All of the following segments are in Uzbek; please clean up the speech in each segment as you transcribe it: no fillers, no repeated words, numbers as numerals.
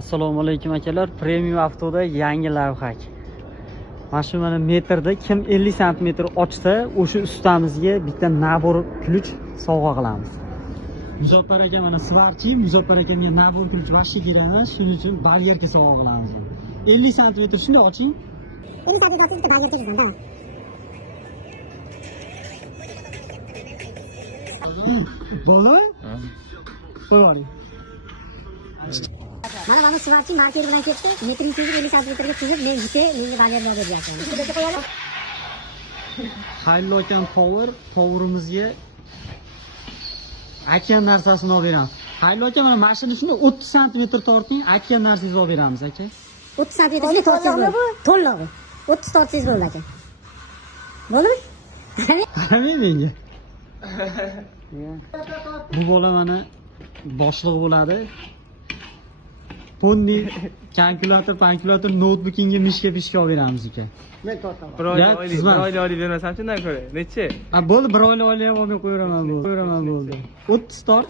Assalomu alaykum akalar. Premium avtoda yangi lavha. Mana shu mana metrda kim 50 sm ochsa, o'sha ustamizga bitta nabor ключ sovg'a qilamiz. Muzoffar aka mana svarchi, Muzoffar akamga nabor ключ vashli kerakmas, shuning uchun baryerga sovg'a qilamiz. 50 sm shunday oching. 50 sm oching bitta baryerga chizganda. Bo'ladimi? Bo'ladi. Mana mana svarchi marker bilan ketdi. Metr 250 sm ga chizib, men jite menga baryerni olib beryapman. Haylokan powerimizga aytgan narsasini olib beramiz. Haylokan mana mashina shuni 30 sm torting, aytgan narsangizni olib beramiz aka. 30 sm shuni tortsangiz bo'ladi. To'liq. 30 tortsangiz bo'ladi aka. Bo'ladimi? Qaramang menga. Bu bola mana boshliq bo'ladi. Ponni kalkulyator, notebookingga mishka olib beramiz aka. Men tortaman. Bir oylik olib bermasam-chi, undan ko'ra. Nechi? Ha, bo'ldi, bir oylik ham olmay qo'yiraman bo'ldi. 30 tort.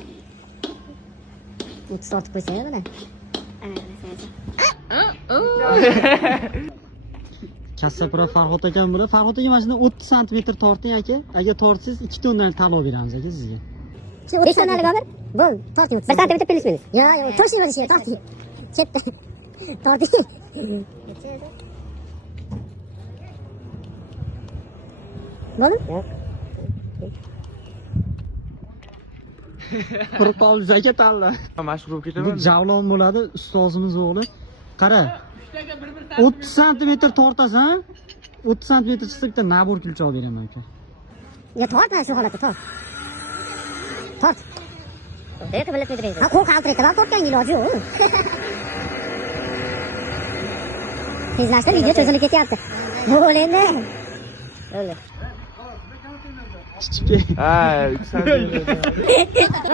30 tortib qo'ysangiz mana. Kassapura Farhod akam bo'ladi. Farhod aka mana shundan 30 sm torting aka. Agar tortsangiz 2 tondan talab beramiz aka sizga. 5 tonnalik olib, bo'l, torting. 1 sm plyus-minus. Yo'q, to'shib o'tishga torting. Chetda. Torting. Bo'ldi? Qurib qoldi aka talla. Mashg'ul bo'lib Bu ketaman. javlon bo'ladi, ustozimiz o'g'li. Qara. 30 sm tortasan, 30 sm chiqsa bitta nabor ключ olib beraman aka. Ya tort mana shu holatda tort. Tort. Deka bilib turibsiz. Ha, qo'l qaltirayapti, tortgan iloji yo'q. Tezlashda video cho'zilib ketyapti. Bo'l endi. O'li. Ha, 3 sm.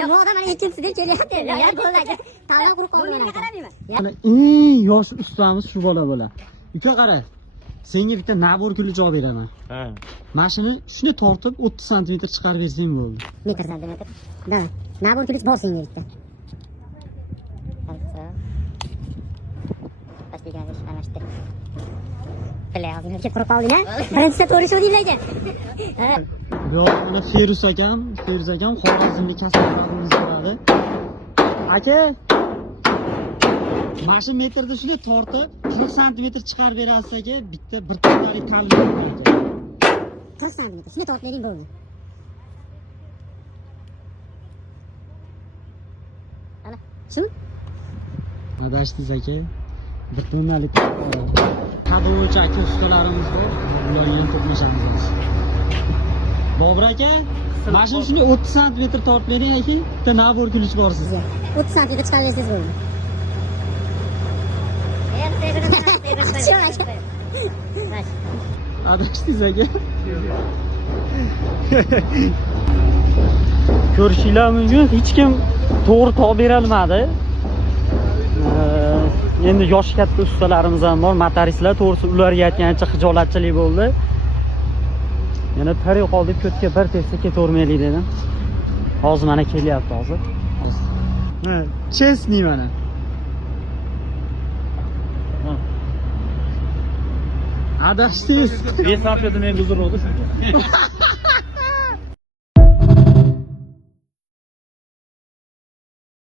Ya bu odam mana ikkinchisiga kelyapti. Ya bo'ldi aka. Tanlov qurib qolgan. Menga qaramayman. Mana eng yosh ustamiz shu bola bo'ladi. Uka qara. Senga bitta nabor ключ olib beraman. Ha. Mashina shuni tortib 30 sm chiqarib bersang bo'ldi. Metr santimetr. Da. Nabor ключ bor senga bitta. Pastigaga ishlamashdi. Bilay, hozirga qurib qolding-a? Birinchisi to'g'ri so'zlaydi. Yo'q, mana Feruz akam Xorazmlik kasblarimiz bo'ladi. Aka, mashina metrda shuni tortib 40 sm chiqarib berasiz aka, bitta bir tonnalik talib beradi. 40 sm. Shuni tortib bering bo'ldi. Ana, shu? Adashdiz aka. Bir tonnalik haydovchi aka ustalarimiz bor. Ular bilan to'qnashamiz. Bobur aka, mashina shuni 30 sm tortib bering aka, bitta nabor ключ bor sizga. 30 sm chiqarib bersangiz bo'ldi. Adashdiz aka. Ko'rishinglar mumkin, hech kim to'g'ri topib bera olmadi. Endi yosh katta ustalarimiz ham bor, motoristlar, to'g'risi ularga aytgancha xijolatchilik bo'ldi. Yana tariq qoldi, ko'tga bir tezda ketavermaylik dedim. Hozir mana kelyapti hozir. Ha, chestni mana. Adashdiz. Besafiyada men uzr oldim shunga.